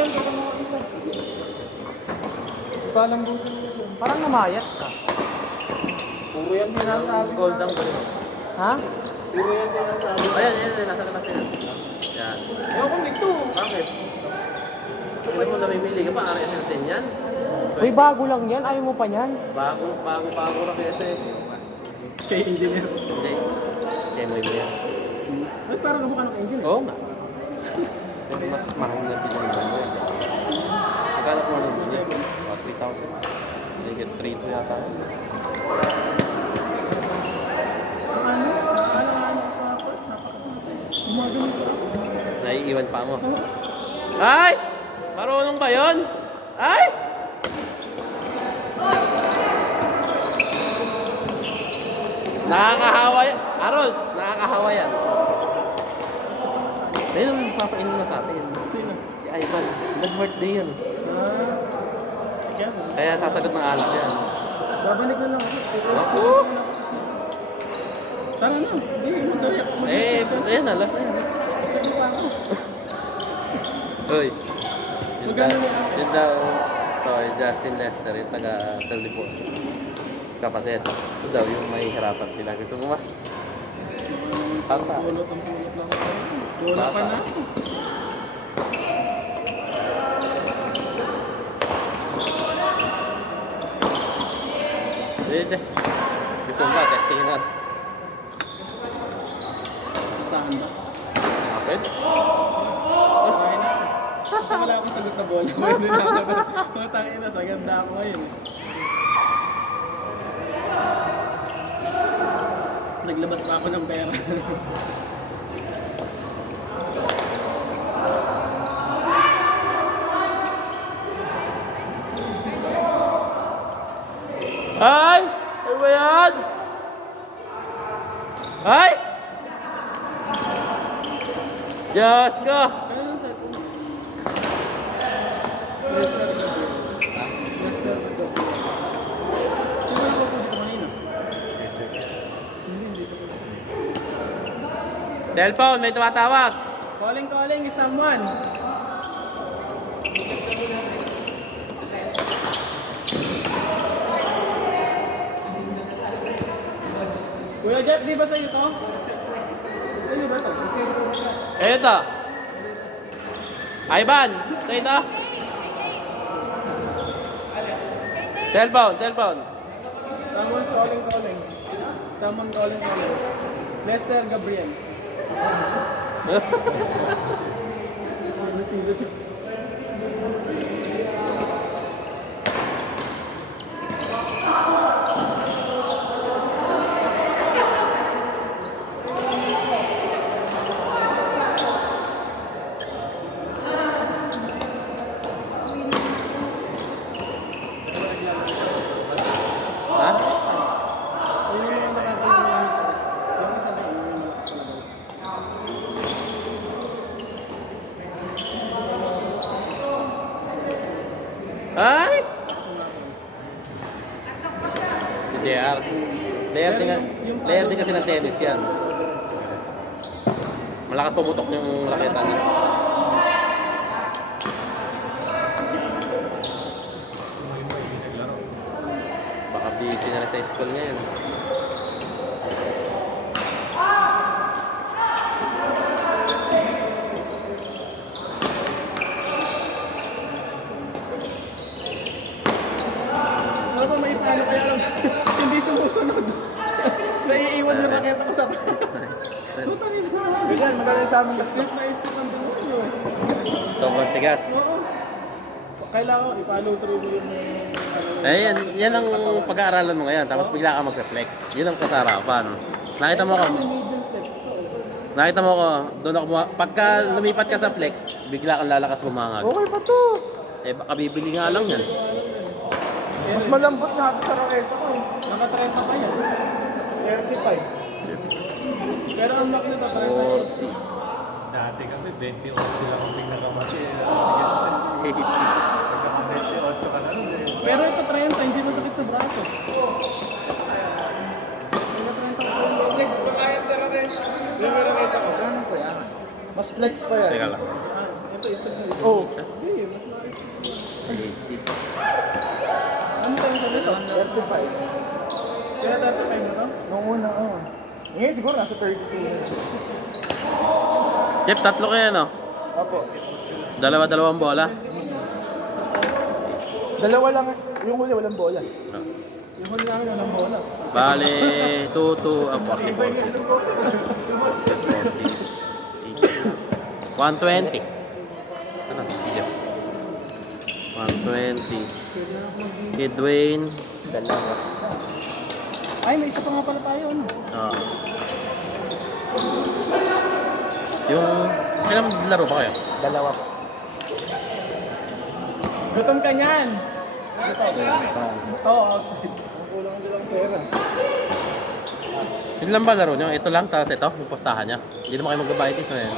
dyan, baka mga isa. Ipalang doon siya. Parang namayat ka. Puro yan sinasabi. Gold ang galing. Ha? Puro yan sinasabi. Ayan, yan, nasa labas yan. Yan. Ayoko nito. Bakit? Kung mo namimili ka pa, RSL10 yan. Uy, bago lang yan. Ayaw mo pa yan. Bago lang ito eh. Kay engineer. Hindi. Kaya mo yun yan. Ay, parang kamukha ng engineer. Oo nga. Pero mas mahal na bilang mo yun. Magkano ko ano bili? 3,000. May get 3 to yata. Ang ano ko sa ako. Gumagamit ko ako. Naiiwan pa mo. Ay! Marunong ba yun? Ay! Nakakahawa yan. Harold, nakakahawa yan. Ayun ang magpapainom na sa atin. Sino? Si Ivan. Nag-birthday yan. Kaya, Kaya sasagot ng alak yan. babalik na lang ako. Ako? Tara na. Hindi, madali ako. Eh, ayan na. Last na yan. Isa na pa ako. Uy. Yun Magkano daw. yan? Yun daw. Ito, Justin Lester, yung taga 34. Kapaset. So daw, yung may hirapan sila. Gusto mo ba? Tanta. Pulot ang pulot lang. Wala pa na. Hindi. Gusto mo ba? Testingin na. Saan ba? Kapit? Try na. Basta wala akong sagot na bola. Pwede na ako. Matangin na, sa ganda ako ngayon. Naglabas pa ako ng pera. Ay! Ano ba yan? Ay! Diyos ko! Kaya yung cellphone? Lester Gabriel. Lester Gabriel. Sino yung po dito kanina? Hindi ko. Cellphone, may tumatawag. Calling is someone. Kuya Jeff, di ba sa'yo to? Ano ba to? Ito. Ivan, ito ito. Cellphone. Someone's calling. Someone calling. Lester Gabriel. Sino? Ha? Ayun yung mga nakakalimutan namin sa isa. Yung isa lang, yung malaki talaga. Ay! Si JR. Player din kasi ng tennis yan. Malakas pumutok yung raketa niya. Baka busy na rin sa school ngayon. Sana ba may plano kaya lang hindi sumusunod. Naiiwan yung raketa ko sa Putang ina. Ganyan, magaling sa amin. Step ang demonyo. Sobrang tigas. Oo. Kailangan ko i-follow through yung Eh, yan ang pag-aaralan mo ngayon. Tapos bigla ka mag-reflex. Yun ang kasarapan. Nakita mo ko, medium flex to. doon ako, pagka lumipat ka sa flex, bigla kang lalakas bumangag. Okay pa to. Eh, baka bibili nga lang yan. Mas malambot na hato sa raketa ko. Naka-30 pa yan. 35. Pero ang max nito, 30. 40. Dati kami, 28 lang ang pinakamati. Pagka 28 ka na nun eh. Pero ito 30, hindi masakit sa braso. Ito 30 pa. Flex pa kaya sa raketa. Yung may raketa ko. Ganun ko yan. Mas flex pa yan. Teka lang. Ito, step na. Oh. Hindi, mas 35. Kaya 35 na to? Nung una, oo. Ngayon siguro nasa 32 na. Jeff, tatlo kayo, no? Opo. Dalawa-dalawang bola. Dalawa lang, yung huli walang bola. Yung huli namin walang bola. Bale, 2, 40, 120. Ano? Jeff. 120. Kid Dwayne. Dalawa. Ay, may isa pa nga pala tayo, ano? Ah. Yung, kailan laro ba kayo? Dalawa po. Gutom ka niyan! Oo, outside. Kulang nilang pera. Yun lang ba laro nyo? Ito lang, tapos ito, yung postahan niya. Hindi naman kayo magbabayad dito eh.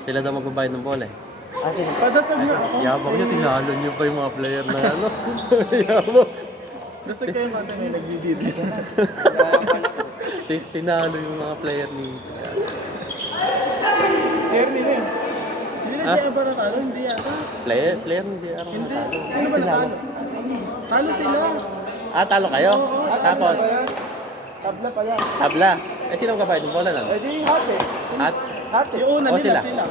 Sila daw magbabayad ng bola eh. Ah, sige. Padasag na ako. Yabang nyo, tinalo nyo pa yung mga player na ano. Yabang. Dasag kayo konti may nagbibideo. Tinalo yung mga player ni... Ernie na yun. Hindi na Ah? siya ba natalo? Hindi yata. Player ni JR ang Hindi. natalo. Sino ba natalo? Talo sila. Ah, talo kayo? Tapos, Tabla pa yan. tabla. Eh, sino magbabayad ng bola lang? Eh di hati. At, Hati. Yung una O, nila sila. sila.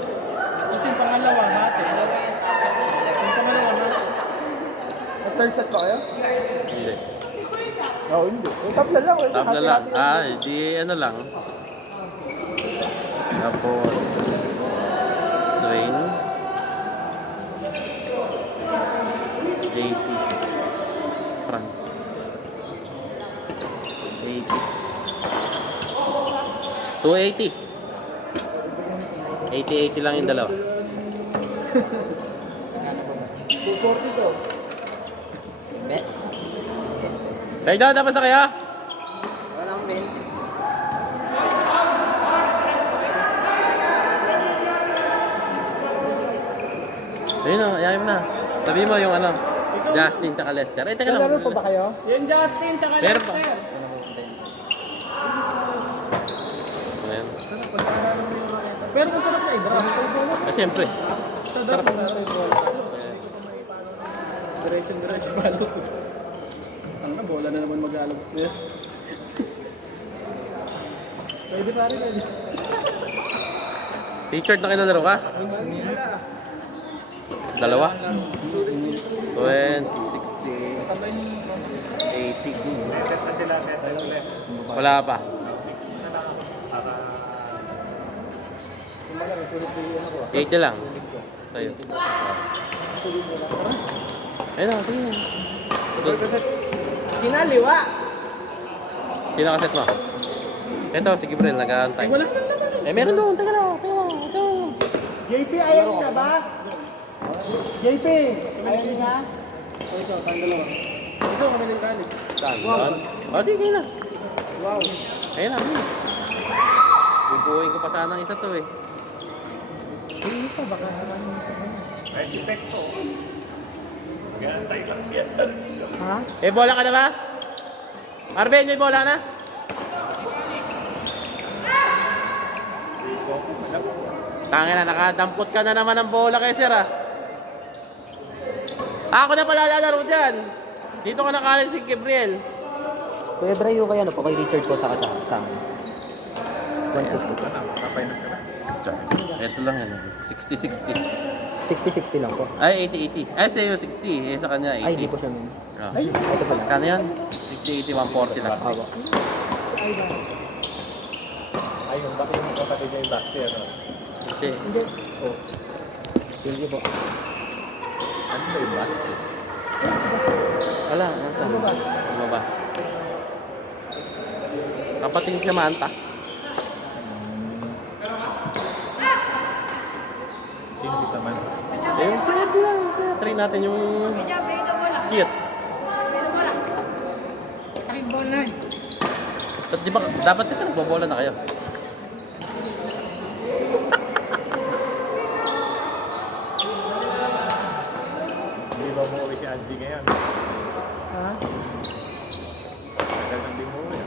Tapos yung pangalawa, mate. Yung pangalawa, mate. Third set pa kayo? hindi. Oo, hindi. Eh, tabla lang. Eh, Tabla lang. hati-hati Ah, di ano lang. Tapos, Dwayne. JP. France. 80. 280. 80 lang yung dalawa. 240 to. Kayo daw, tapos na kaya? Walang min. Ayun na, ayaw mo na. Sabi mo yung ano, Justin tsaka Lester. Eh, teka lang. Nalaro pa ba kayo? Yung Justin, tsaka Meron pa. Lester. Ayan. Pero masarap na i-drop. Ah, siyempre. Sarap. Diretso balot. Ang na, bola na naman mag-alabas na yan. Pwede pa rin, pwede. T-shirt na kinalaro ka? Dalawa? 20, 60, 80. Set na sila metal ulit. Wala pa. Ano 80 lang. Sa'yo. Ayun na, sige. Kinaliwa. Sino kaset mo? Ito, si Gabriel, nag-aantay. Ay, wala pa naman. Eh, meron doon. Teka lang. Ito. JP, ayaw niya ba? JP, ayaw niya? O ito, tayong dalawa. Ito, kami ng college. Saan? Doon? O, sige na. Wow. Ayun na, miss. Bubuhin ko pa sana ang isa to eh. Hindi pa, baka sa kanya sa kanya. Ay, si Pekto. Mag-aantay lang yan. Ha? Eh, bola ka na ba? Marvin, may bola na? Tangina, nakadampot ka na naman ng bola kay sir ah. Ako na pala lalaro dyan. Dito ka nakaling si Gabriel. Kuya Bray, yung kaya ano po, kay Richard po sa kasama. 160 po. Ito lang yan. 60-60. 60-60 lang po. Ay, 80-80. Ay, sa'yo 60. Eh, sa kanya 80. Ay, hindi po siya nun. Ah. Ay, ito pala. Kano yan? 60-80, 140 lang. Awa. Ayun, bakit yung kapatid niya yung Buster? Kasi, Sige po. Ano ba yung Buster? wala. Nasa? Lumabas. Kapatid ni Samantha. Sino si Samantha? Eh, yung cute lang. Try natin yung cute. Di ba, dapat kasi nagbobola na kayo. Hindi ba umuwi si Andy ngayon? Ha? Tagal nang di umuwi.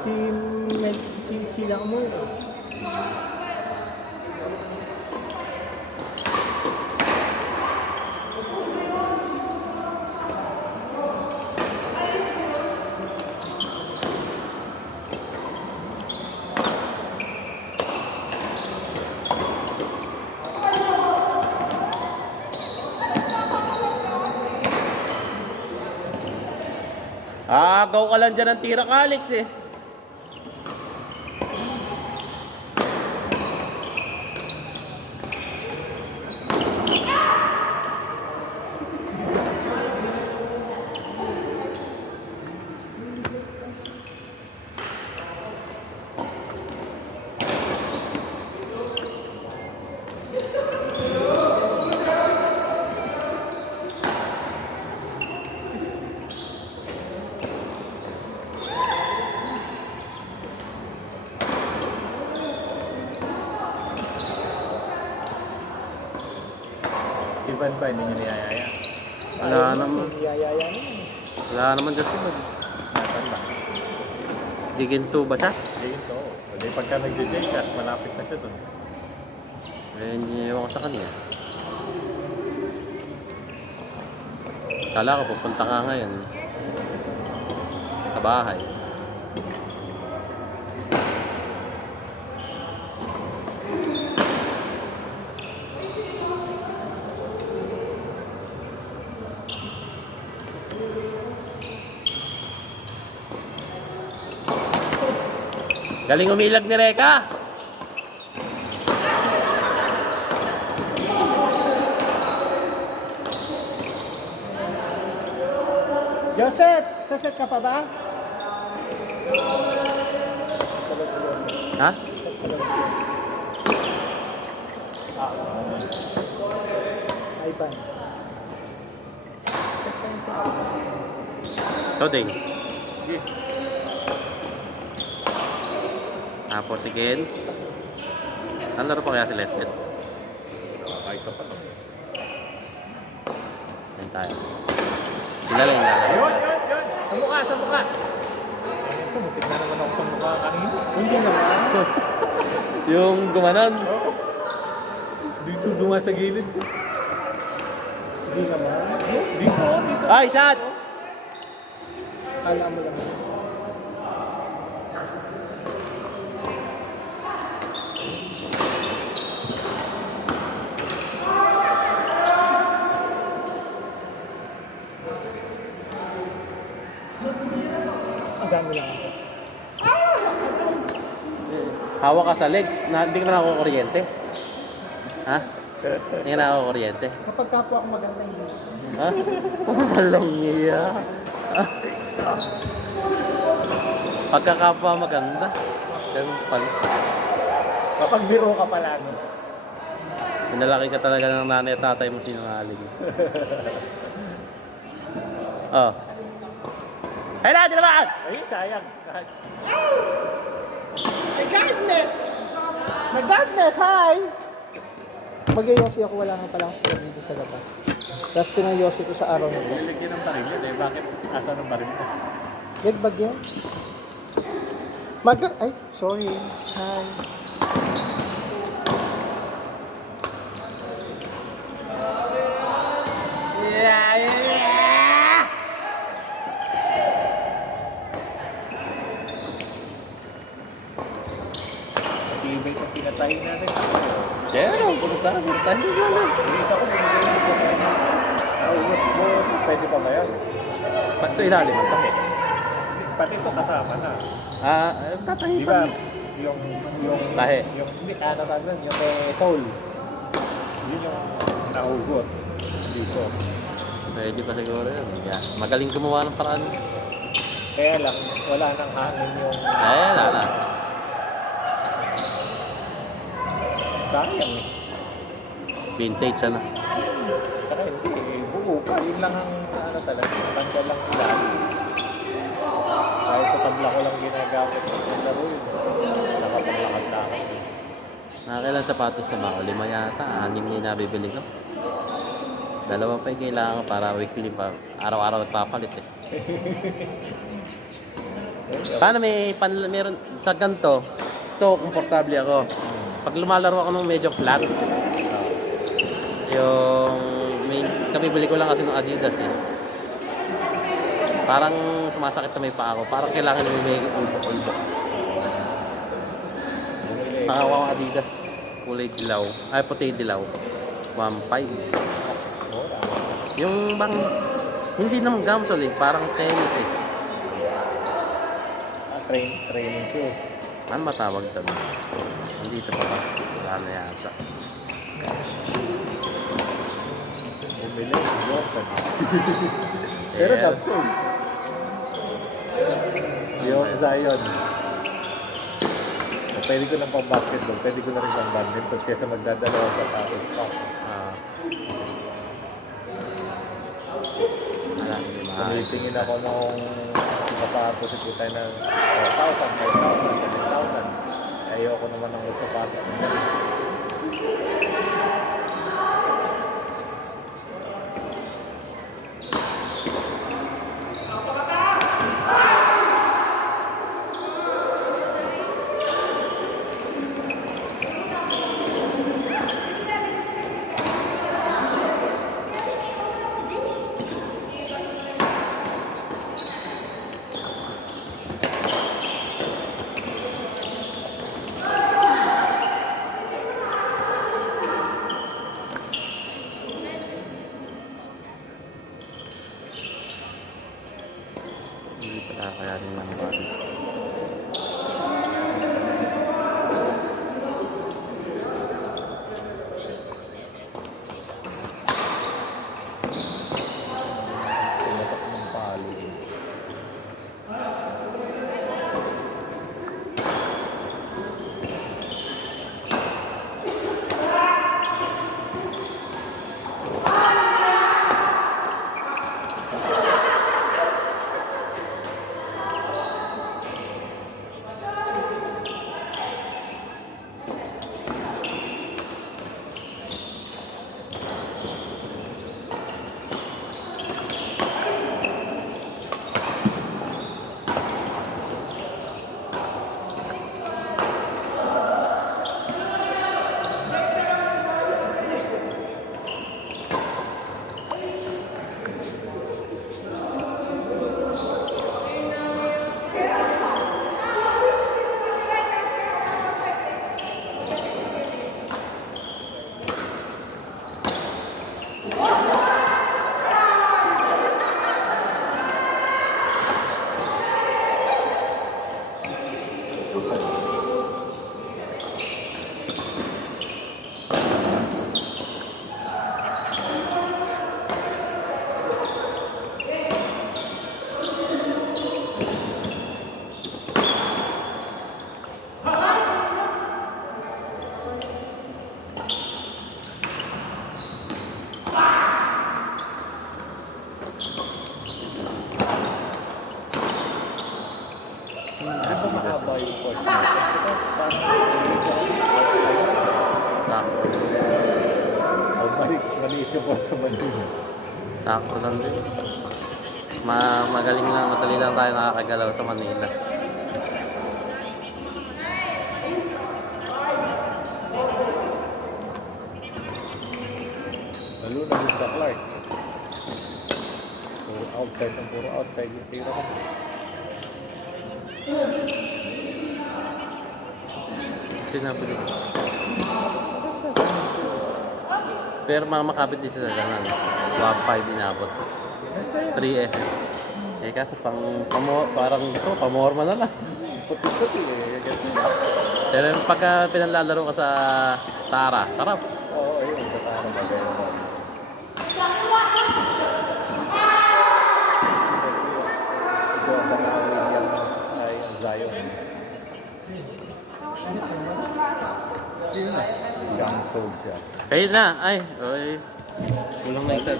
Si Mel, si Sheila mo. Gumagaw ka lang dyan ng tira ka, Alex eh. Si Van ba, hindi niya niyayaya? Wala naman. Yayaya naman. Wala naman dyan si Bad. Nasaan ba? Diginto ba siya? Hindi ito. Hindi pagka nag-J-Cash, malapit na siya doon. Eh, iniiwan ko sa kanya. Kala ko pupunta ka ngayon. Sa bahay. Galing umilag ni Reka. Joseph, saset ka pa ba? Ha? Ivan. Toding. Tapos si Gens. Ano laro pa kaya si Leslie? Kaisa pa to. Ayun tayo. Sila lang yung lalaro. Yun! Sa mukha, sa mukha! Ito, mupit na naman ako sa mukha kanina. Hindi naman. Yung gumanon. Dito duman sa gilid ko. Hindi naman. Dito, dito. Ay, shot! Kala mo lang. Ang dami lang ako. Hawak ka sa legs. Hindi ka na ako kuryente. Ha? Hindi ka na ako kuryente. Kapag kapwa ako maganda, hindi. Ha? Walang niya. Pagkakapwa maganda. Ganun pala. Kapag biro ka pala, no? Pinalaki ka talaga ng nanay at tatay mo sinungaling. Oh. Ay na, di naman! Ay, sayang. My godness! My godness, hi! Mag-yosi ako, wala nga pala akong sila dito sa labas. Tapos pinag-yosi ko sa araw na ito. Niligyan ng baril yun eh. Bakit? Asa ng baril mo? Nagbag yan. Ay, sorry. Hi. Tibay ka pinatayin natin. Pero, kung saan, tayo na. Yung isa ko, binigyan ko pa. Ulat mo, pwede pa ba yan? Sa ilalim ang tahi. Pati ito kasama na. Tatahi Di pa. ba? Yung Tahi. Yung hindi ka naman yung may soul. Yun yung nahugot dito. Pwede pa siguro yun. Yeah. Magaling gumawa ng paraan. Kaya lang, wala nang hangin yung Ay, wala. sayang eh. Vintage ano. Saka hindi eh, buo pa. Yun lang ang ano talaga, tanggal lang ilan. Kahit sa tabla ko lang ginagamit ng laro yun. Nakapanglakad-lakad eh. Nakakailan sapatos na ba ako? 5 yata. 6 na yung nabibili ko. 2 pa yung kailangan ko para weekly pa. Araw-araw nagpapalit eh. Paano meron sa ganito? Ito, komportable ako. Pag lumalaro ako ng medyo flat, kabibili ko lang kasi ng Adidas eh. Parang sumasakit na may paa ako. Parang kailangan may ulbok-ulbok. Nakawa ko Adidas. Kulay dilaw. Ay, puti dilaw. 1.5. Yung bang, hindi naman gamsol eh. Parang tennis eh. training shoes. Ano matawag doon? Nandito pa ba? Wala na yata. Bumili, Jordan. Pero Yeah. nabsold. Yung Zion. Pwede ko lang pang basketball, pwede ko na rin pang badminton kesa magdadalawa sa tapos pa. Wala, hindi maayos. Tumitingin ako nung sapatos ito tayo ng 4,000, 5,000, 7,000. Ayoko naman ng sapatos ng ganun. Hindi pala kaya rin ng body. Tumatak ng palo. Hindi ba mahaba yung course natin? Ito, parang Sakto. maliit yung course sa Manila. Sakto lang din. Magaling lang, matali lang tayo nakakagalaw sa Manila. Lalo na din sa Clark. Puro outside yung tira ko. Tinapos. Pero mga makapit din siya sa ganan. 1.5 inabot. 3S. Eh kaso parang gusto ko, pamorma na lang. Puti-puti eh. Pero yung pagka pinalalaro ka sa Tara, sarap. Oo, ayun. Sa parang bagay naman. Ito sa mga William ay ang Zion. Sino na? Young soul siya. Kayo na, ay. Oy. Kulang na isa.